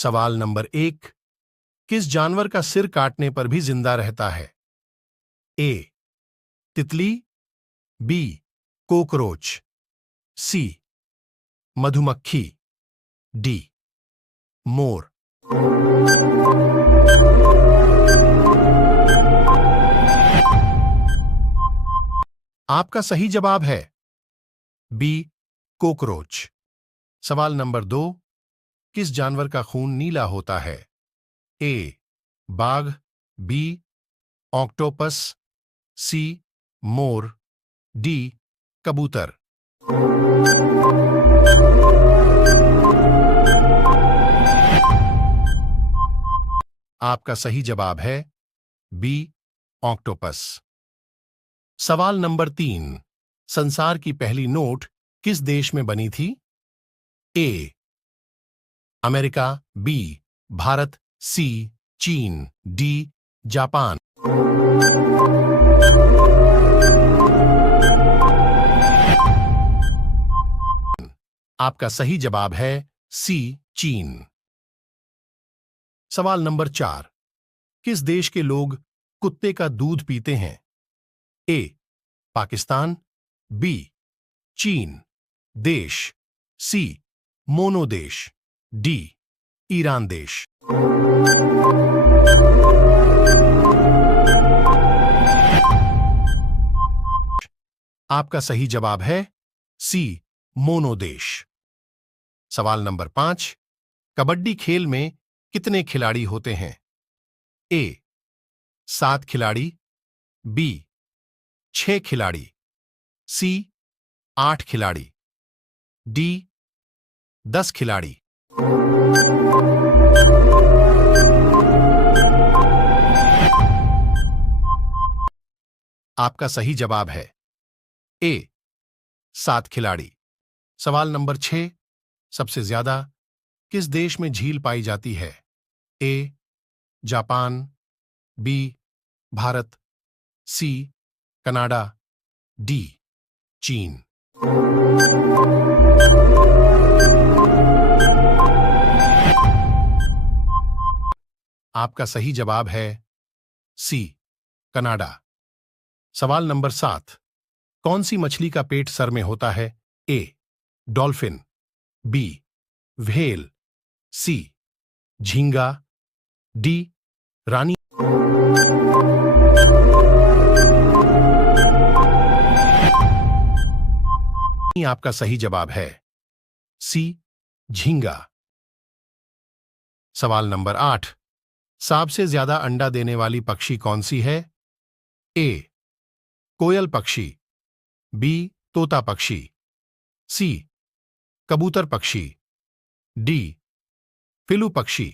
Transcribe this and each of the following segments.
सवाल नंबर 1। किस जानवर का सिर काटने पर भी जिंदा रहता है? ए तितली, बी कोकरोच, सी मधुमक्खी, डी मोर। आपका सही जवाब है बी कोकरोच। सवाल नंबर 2। किस जानवर का खून नीला होता है? ए बाघ, बी ऑक्टोपस, सी मोर, डी कबूतर। आपका सही जवाब है बी ऑक्टोपस। सवाल नंबर 3। संसार की पहली नोट किस देश में बनी थी? ए अमेरिका, बी भारत, सी चीन, डी जापान। आपका सही जवाब है सी चीन। सवाल नंबर 4। किस देश के लोग कुत्ते का दूध पीते हैं? ए पाकिस्तान, बी चीन देश, सी मोनो देश, डी ईरान देश। आपका सही जवाब है सी मोनो देश। सवाल नंबर 5। कबड्डी खेल में कितने खिलाड़ी होते हैं? ए 7 खिलाड़ी, बी 6 खिलाड़ी, सी 8 खिलाड़ी, डी 10 खिलाड़ी। आपका सही जवाब है ए 7 खिलाड़ी। सवाल नंबर 6। सबसे ज्यादा किस देश में झील पाई जाती है? A Japan, B Bharat, C Canada, D चीन। आपका सही जवाब है सी कनाडा। सवाल नंबर 7। कौन सी मछली का पेट सर में होता है? ए डॉल्फिन, बी व्हेल, सी झींगा, डी रानी। आपका सही जवाब है सी झींगा। सवाल नंबर 8। सबसे ज्यादा अंडा देने वाली पक्षी कौन सी है? ए कोयल पक्षी, बी तोता पक्षी, सी कबूतर पक्षी, डी फिलू पक्षी।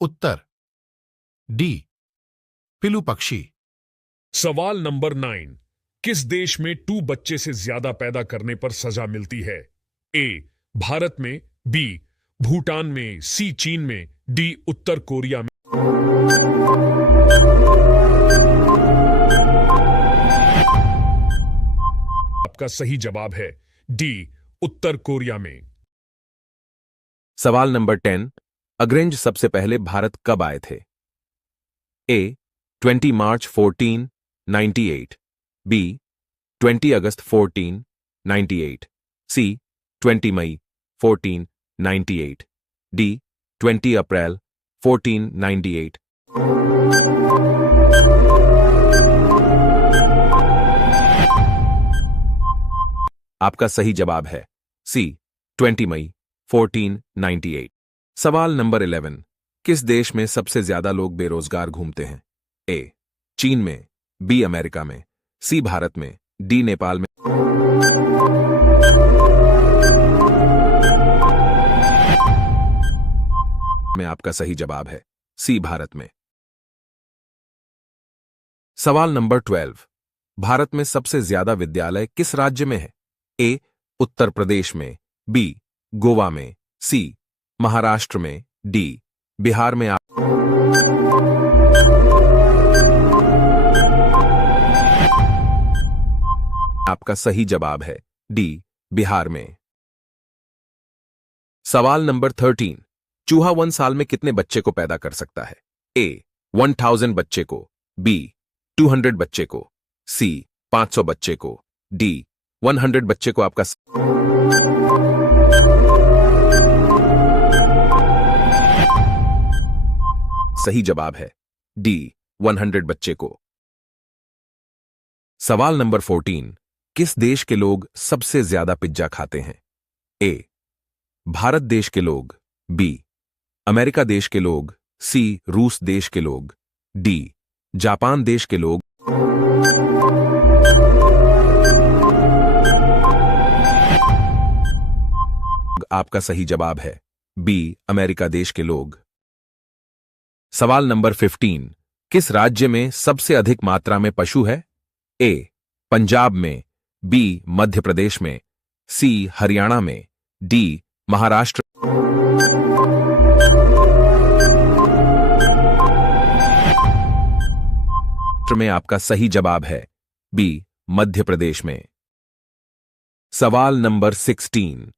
उत्तर डी फिलू पक्षी। सवाल नंबर 9। किस देश में 2 बच्चे से ज्यादा पैदा करने पर सजा मिलती है? ए भारत में, बी भूटान में, सी चीन में, डी उत्तर कोरिया में। आपका सही जवाब है डी उत्तर कोरिया में। सवाल नंबर 10। अंग्रेज सबसे पहले भारत कब आए थे? ए 20 मार्च 1498, बी 20 अगस्त 1498, सी 20 मई 1498, डी 20 अप्रैल 1498। आपका सही जवाब है सी 20 मई 1498। सवाल नंबर 11। किस देश में सबसे ज्यादा लोग बेरोजगार घूमते हैं? ए चीन में, बी अमेरिका में, सी भारत में, डी नेपाल में। आपका सही जवाब है सी भारत में। सवाल नंबर 12। भारत में सबसे ज्यादा विद्यालय किस राज्य में है? ए उत्तर प्रदेश में, बी गोवा में, सी महाराष्ट्र में, डी बिहार में। आपका सही जवाब है डी बिहार में। सवाल नंबर 13। चूहा 1 साल में कितने बच्चे को पैदा कर सकता है? ए 1000 बच्चे को, बी 200 बच्चे को, सी 500 बच्चे को, डी 100 बच्चे को। आपका सही जवाब है डी 100 बच्चे को। सवाल नंबर 14। किस देश के लोग सबसे ज्यादा पिज्जा खाते हैं? ए भारत देश के लोग, बी अमेरिका देश के लोग, सी रूस देश के लोग, डी जापान देश के लोग। आपका सही जवाब है बी अमेरिका देश के लोग। सवाल नंबर 15। किस राज्य में सबसे अधिक मात्रा में पशु है? ए पंजाब में, बी मध्य प्रदेश में, सी हरियाणा में, डी महाराष्ट्र। में आपका सही जवाब है बी मध्य प्रदेश में। सवाल नंबर 16।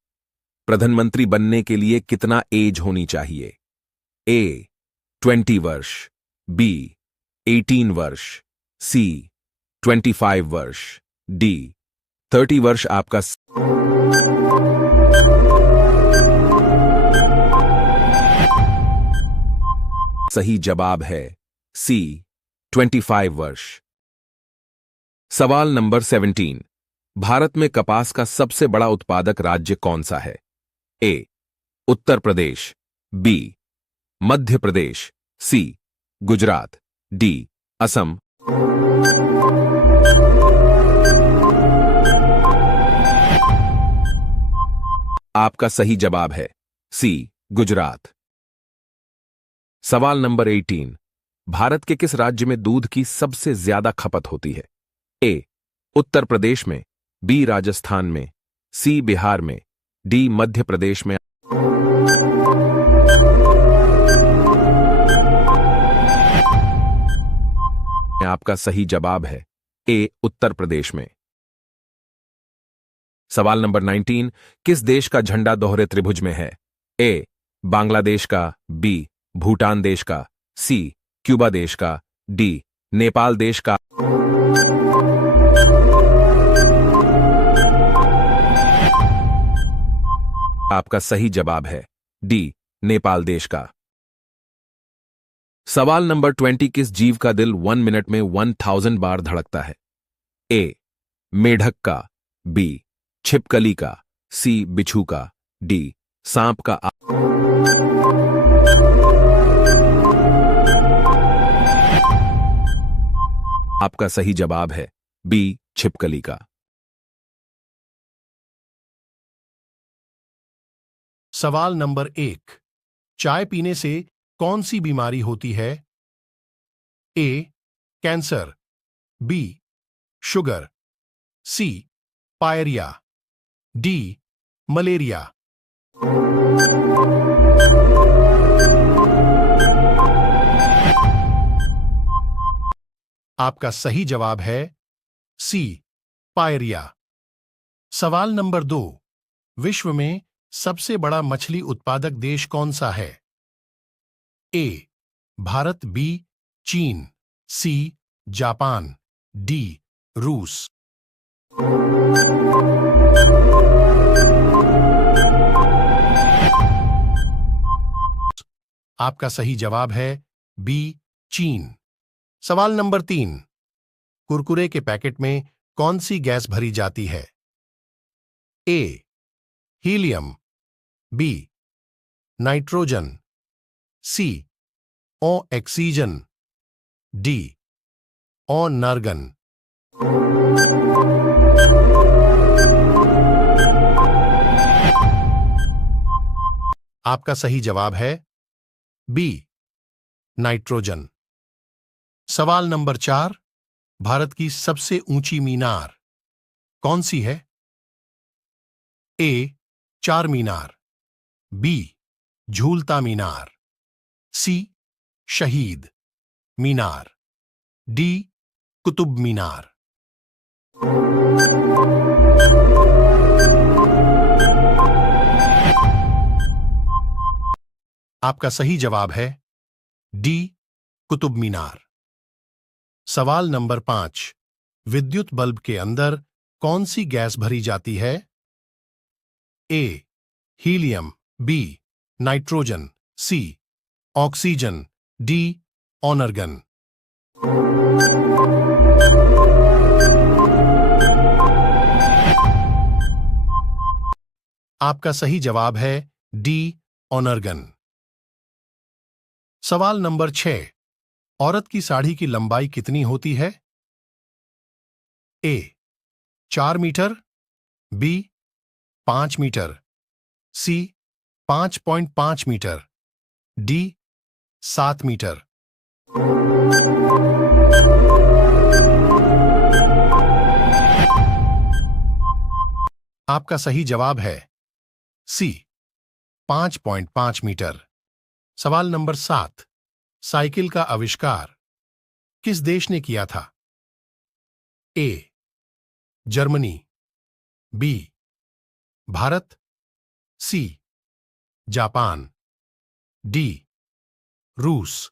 प्रधानमंत्री बनने के लिए कितना एज होनी चाहिए? ए 20 वर्ष, बी 18 वर्ष, सी 25 वर्ष, डी 30 वर्ष। आपका सही जवाब है सी 25 वर्ष। सवाल नंबर 17। भारत में कपास का सबसे बड़ा उत्पादक राज्य कौन सा है? ए उत्तर प्रदेश, बी मध्य प्रदेश, सी गुजरात, डी असम। आपका सही जवाब है सी गुजरात। सवाल नंबर 18। भारत के किस राज्य में दूध की सबसे ज्यादा खपत होती है? ए उत्तर प्रदेश में, बी राजस्थान में, सी बिहार में, डी मध्य प्रदेश में। आपका सही जवाब है ए उत्तर प्रदेश में। सवाल नंबर 19। किस देश का झंडा दोहरे त्रिभुज में है? ए बांग्लादेश का, बी भूटान देश का, सी क्यूबा देश का, डी नेपाल देश का। आपका सही जवाब है डी नेपाल देश का। सवाल नंबर 20। किस जीव का दिल 1 मिनट में 1000 बार धड़कता है? ए मेढक का, बी छिपकली का, सी बिच्छू का, डी सांप का। आपका सही जवाब है बी छिपकली का। सवाल नंबर 1। चाय पीने से कौन सी बीमारी होती है? ए कैंसर, बी शुगर, सी पायरिया, डी मलेरिया। आपका सही जवाब है सी पायरिया। सवाल नंबर 2। विश्व में सबसे बड़ा मछली उत्पादक देश कौन सा है? ए भारत, बी चीन, सी जापान, डी रूस। आपका सही जवाब है बी चीन। सवाल नंबर 3। कुरकुरे के पैकेट में कौन सी गैस भरी जाती है? ए हीलियम, बी नाइट्रोजन, सी ऑक्सीजन, डी नार्गन। आपका सही जवाब है बी नाइट्रोजन। सवाल नंबर 4। भारत की सबसे ऊंची मीनार कौन सी है? ए चार मीनार, बी झूलता मीनार, सी शहीद मीनार, डी कुतुब मीनार। आपका सही जवाब है डी, कुतुब मीनार। सवाल नंबर 5। विद्युत बल्ब के अंदर कौन सी गैस भरी जाती है? ए, हीलियम, बी, नाइट्रोजन, सी, ऑक्सीजन, डी, ऑनर्गन। आपका सही जवाब है डी, ऑनर्गन। सवाल नंबर 6। औरत की साड़ी की लंबाई कितनी होती है? ए, 4 मीटर, बी, 5 मीटर, सी, 5.5 मीटर, डी, 7 मीटर। आपका सही जवाब है सी, 5.5 मीटर। सवाल नंबर 7। साइकिल का आविष्कार किस देश ने किया था? ए, जर्मनी, बी, भारत, सी, जापान, डी, रूस।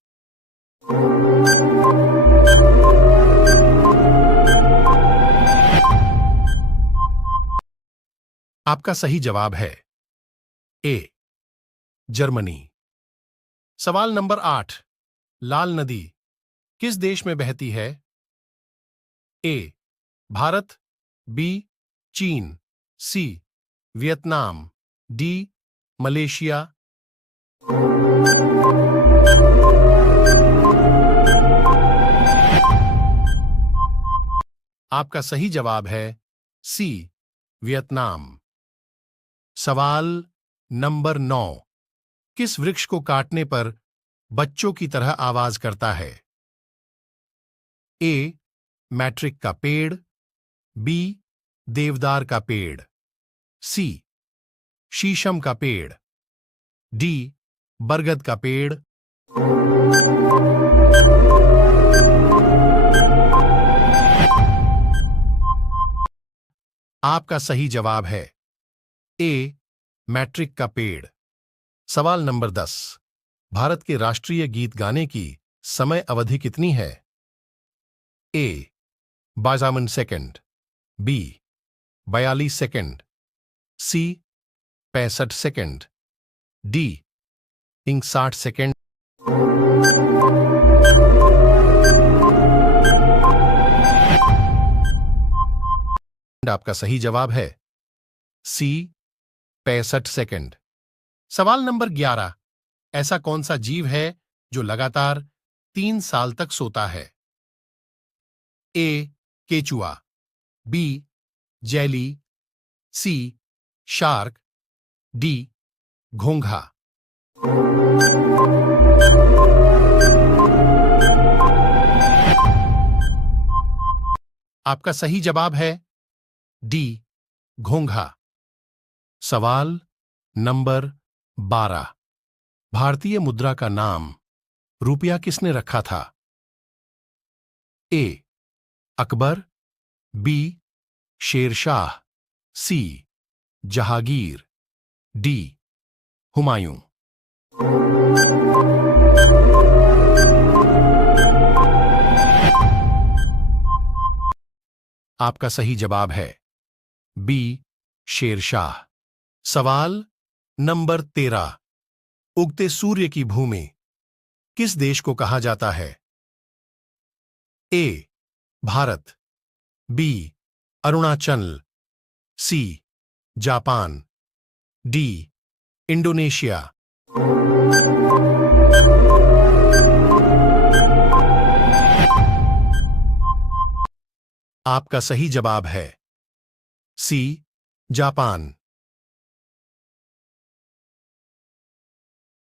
आपका सही जवाब है ए, जर्मनी। सवाल नंबर 8। लाल नदी किस देश में बहती है? ए, भारत, बी, चीन, सी, वियतनाम, डी, मलेशिया। आपका सही जवाब है सी, वियतनाम। सवाल नंबर 9। किस वृक्ष को काटने पर बच्चों की तरह आवाज करता है? ए, मैट्रिक का पेड़, बी, देवदार का पेड़, सी, शीशम का पेड़, डी, बरगद का पेड़। आपका सही जवाब है ए, मैट्रिक का पेड़। सवाल नंबर 10। भारत के राष्ट्रीय गीत गाने की समय अवधि कितनी है? ए, 52 सेकंड, बी, 42 सेकंड, सी, 65 सेकंड, डी, 60 सेकंड। आपका सही जवाब है सी, 65 सेकंड। सवाल नंबर 11। ऐसा कौन सा जीव है जो लगातार 3 साल तक सोता है? ए, केचुआ, बी, जेली, सी, शार्क, डी, घोंघा। आपका सही जवाब है डी, घोंघा। सवाल नंबर 12। भारतीय मुद्रा का नाम रुपया किसने रखा था? ए, अकबर, बी, शेरशाह, सी, जहांगीर, डी, हुमायूं। आपका सही जवाब है बी, शेरशाह। सवाल नंबर 13। उगते सूर्य की भूमि किस देश को कहा जाता है? ए, भारत, बी, अरुणाचल, सी, जापान, डी, इंडोनेशिया। आपका सही जवाब है सी, जापान।